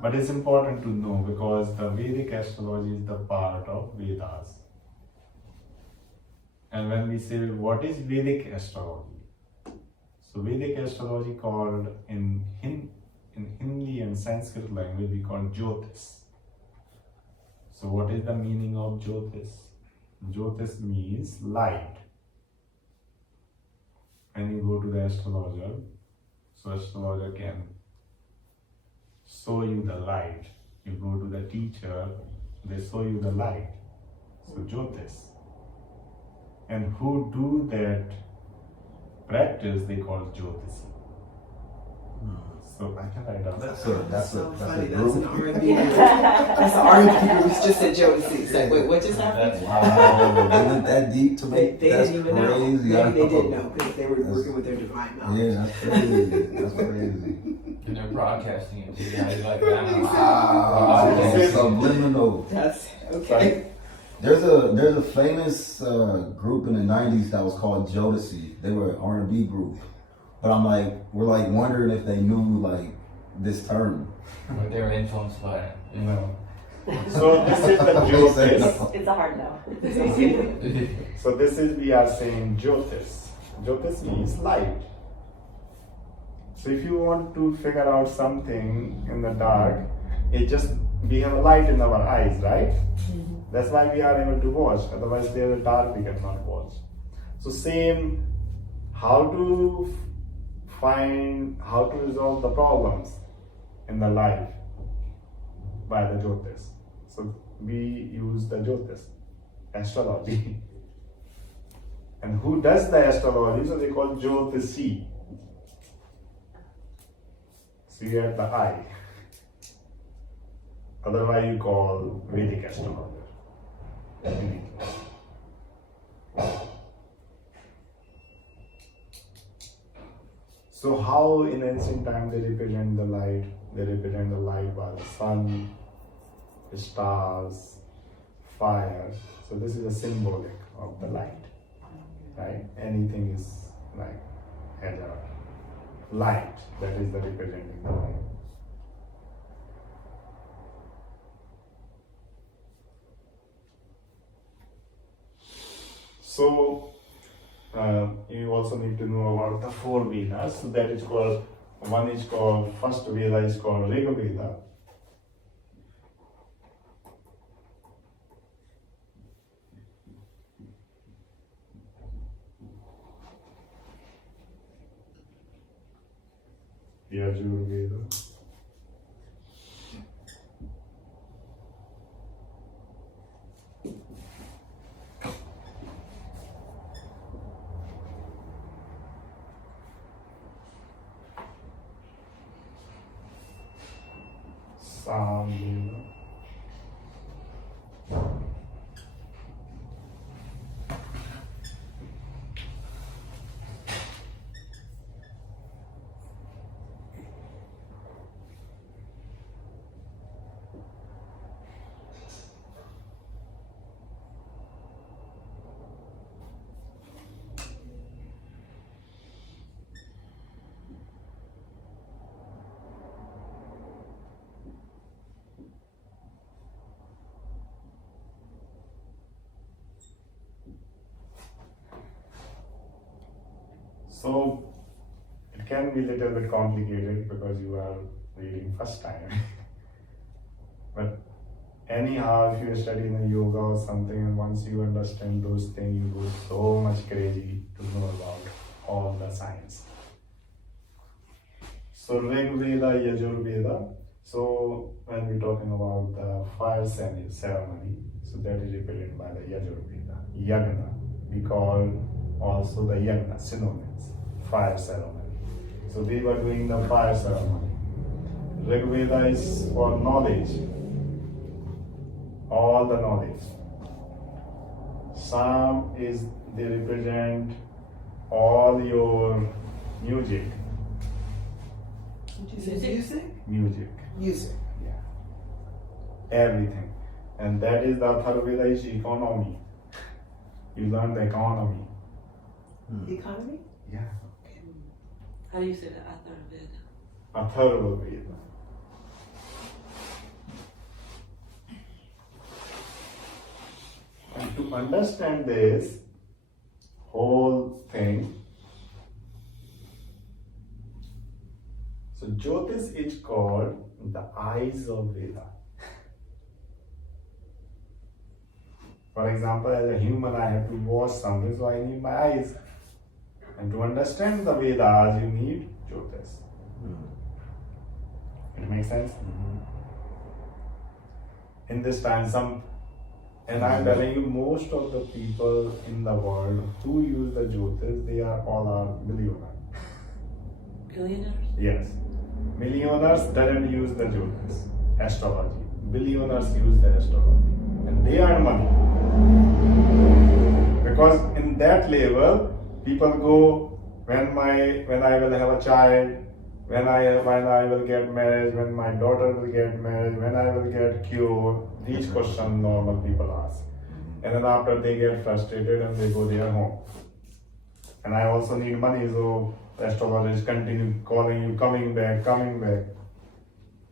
But it's important to know because the Vedic astrology is the part of Vedas. And when we say what is Vedic astrology? So Vedic astrology called in Hindi and Sanskrit language we call Jyotis. So what is the meaning of Jyotis? Jyotis means light. When you go to the astrologer, so astrologer can show you the light. You go to the teacher, they show you the light. So Jyotis. And who do that practice, they call Jyotisi. So I can write down. That's funny. a That's group. an R&B. That's an R&B group. It's just at Jodeci. It's like, wait, what just happened? Wow, they went that deep to They me. didn't even know. Crazy. Maybe they did know because they were working with their divine knowledge. Yeah, that's crazy. That's crazy. And they're broadcasting it to you. How you like that? Wow, This is- subliminal. That's okay. There's a famous group in the '90s that was called Jodeci. They were an R&B group, but we're like wondering if they knew like this term. But they were influenced by it. You No. So this is the Jyotis. It's a hard no. So this is, we are saying Jyotis. Jyotis means light. So if you want to figure out something in the dark, we have a light in our eyes, right? That's why we are able to watch. Otherwise, there is dark, we cannot watch. So same, how to resolve the problems in the life by the Jyotis. So we use the Jyotis, astrology. And who does the astrology? So they call Jyotisi. See at the eye. Otherwise you call Vedic astrologer. So how in ancient time they represent the light? They represent the light by the sun, stars, fire. So this is a symbolic of the light, right? Anything is like has a light that is the representing the light. So you also need to know about the four Vedas. So that is called, one is called, first Veda is called Rig Veda. Yajur Veda. Sam Veda. So it can be a little bit complicated because you are reading first time. But anyhow, if you study in a yoga or something, and once you understand those things, you go so much crazy to know about all the science. So Rig Veda, Yajur Veda. So when we're talking about the fire ceremony, so that is represented by the Yajur Veda. Yagna, we call also the Yagna, synonyms, fire ceremony. So they were doing the fire ceremony. Rig Veda is for knowledge, all the knowledge. Sam is, they represent all your music. Music? Music, Music. yeah. Everything. And that is the Atharvaveda is economy. You learn the economy. The economy? Yeah. How do you say that? Atharvaveda. Atharvaveda. to understand this whole thing, so Jyotish is called the eyes of Veda. For example, as a human, I have to watch something, so I need my eyes. And to understand the Vedas, you need Jyotish. It makes sense? In this time, and I'm telling you, most of the people in the world who use the Jyotish, they are all millionaires. Billionaires? Yes. Millionaires doesn't use the Jyotish, astrology. Billionaires use the astrology. And they earn money. Because in that level, people go, when I will have a child, when I will get married, when my daughter will get married, when I will get cured, these questions normal people ask. And then after they get frustrated and they go their home. And I also need money, so astrologers continue calling you, coming back.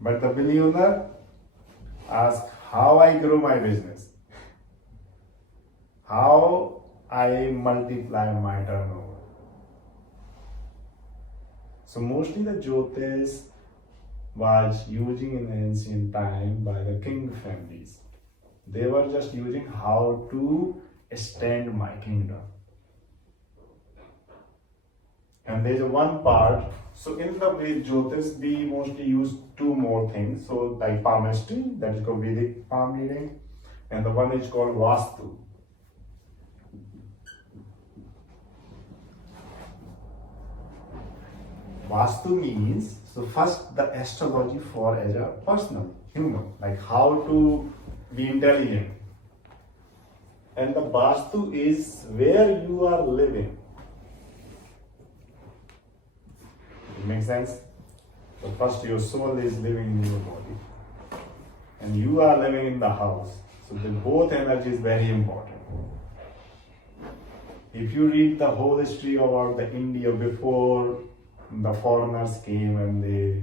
But the billionaire asks how I grow my business, how I multiply my turnover. So mostly the Jyotish was using in ancient time by the king families. They were just using how to extend my kingdom. And there's one part, so in the way Jyotish, we mostly use two more things. So like palmistry, that is called Vedic palm reading, and the one is called Vastu. Vastu means, so first the astrology for as a personal, human, like how to be intelligent. And the Vastu is where you are living. It makes sense? So first your soul is living in your body. And you are living in the house. So the both energy is very important. If you read the whole history about the India before the foreigners came and they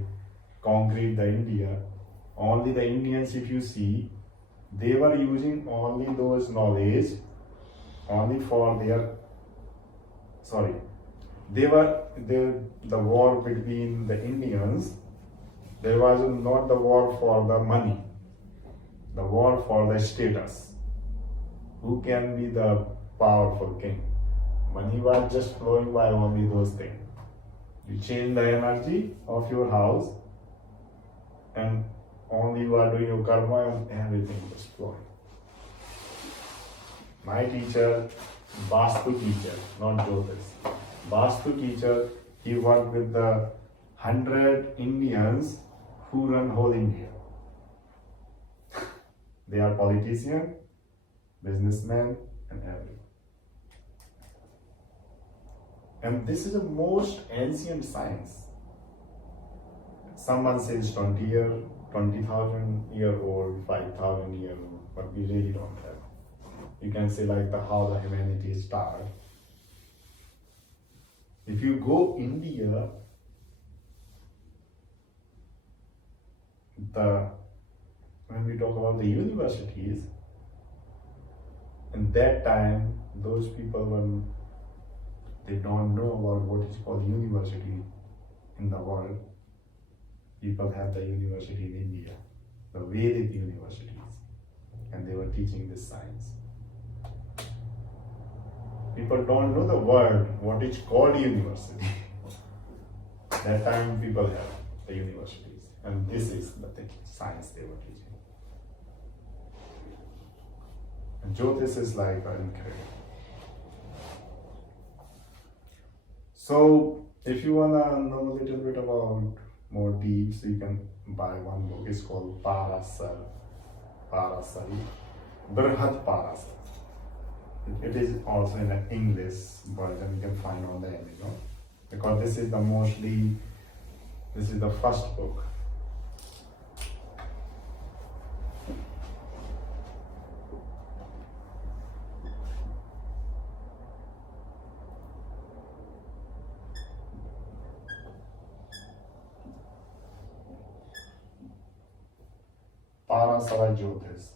conquered the India, only the Indians, if you see, they were using only those knowledge only for their, the war between the Indians, there was not the war for the money, the war for the status. Who can be the powerful king? Money was just flowing by only those things. You change the energy of your house and only you are doing your karma and everything is flowing. My teacher, Vastu teacher, not Jyotish. Vastu teacher, he worked with the 100 Indians who run whole India. They are politicians, businessmen, and everything. And this is the most ancient science. Someone says 20,000 year old, 5,000 year old, but we really don't have. You can say like how the humanity started. If you go India, when we talk about the universities, in that time, those people they don't know about what is called university in the world. People have the university in India, the Vedic universities, and they were teaching this science. People don't know the word, what is called university. That time people have the universities, and this is the thing, science they were teaching. And Jyotish is like incredible. So, if you wanna know a little bit about more deep, so you can buy one book. It's called Parasari, Brihad Parasar. It is also in an English version you can find on the Amazon, because this is the first book. Parasara Jyotish.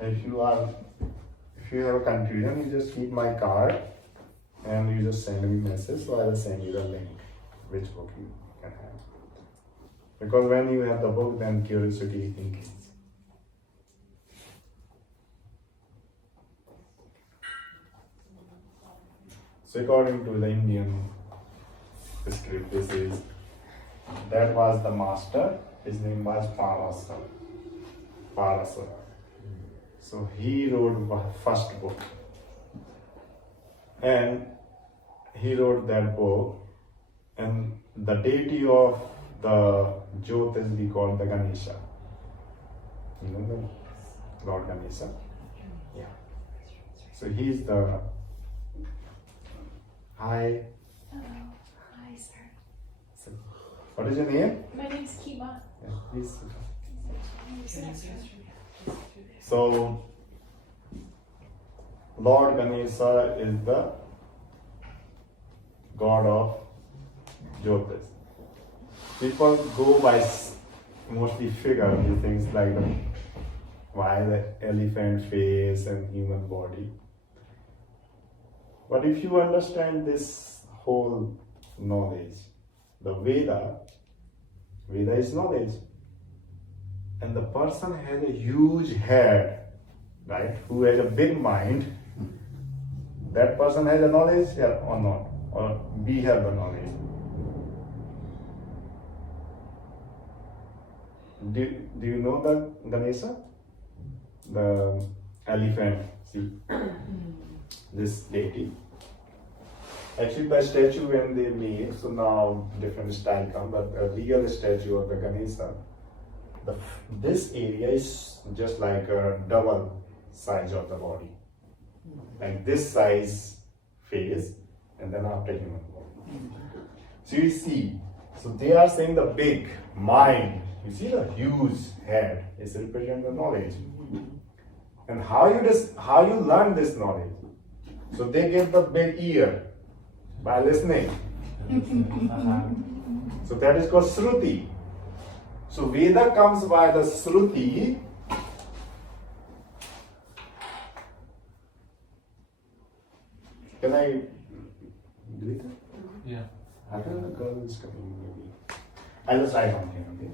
If you have a confusion, you just keep my card and you just send me message, so I will send you the link, which book you can have. Because when you have the book, then curiosity increases. So according to the Indian script, that was the master. His name was Parasa. So he wrote the first book, and he wrote that book, and the deity of the Jyotis we call the Ganesha. You know the Lord Ganesha? Yeah. So he's the Hi. Hello. Hi, sir. So, what is your name? My name's Kima. Yeah, please. Sit next to me. So, Lord Ganesha is the god of Jyotis. People go by mostly figure these things like why the elephant face and human body. But if you understand this whole knowledge, the Veda is knowledge. And the person has a huge head, right? Who has a big mind. That person has a knowledge, yeah, or not? Or we have the knowledge. Do you know the Ganesha? The elephant, see? This deity. Actually, the statue when they made, so now different style come, but a real statue of the Ganesha, this area is just like a double size of the body. Like this size face, and then after human body. So you see, so they are saying the big mind, you see the huge head is represent the knowledge. And how you learn this knowledge? So they get the big ear by listening. So that is called Shruti. So Veda comes by the Shruti. Can I delete it? Yeah. I don't know, the girl is coming maybe. I'll just write on here, okay?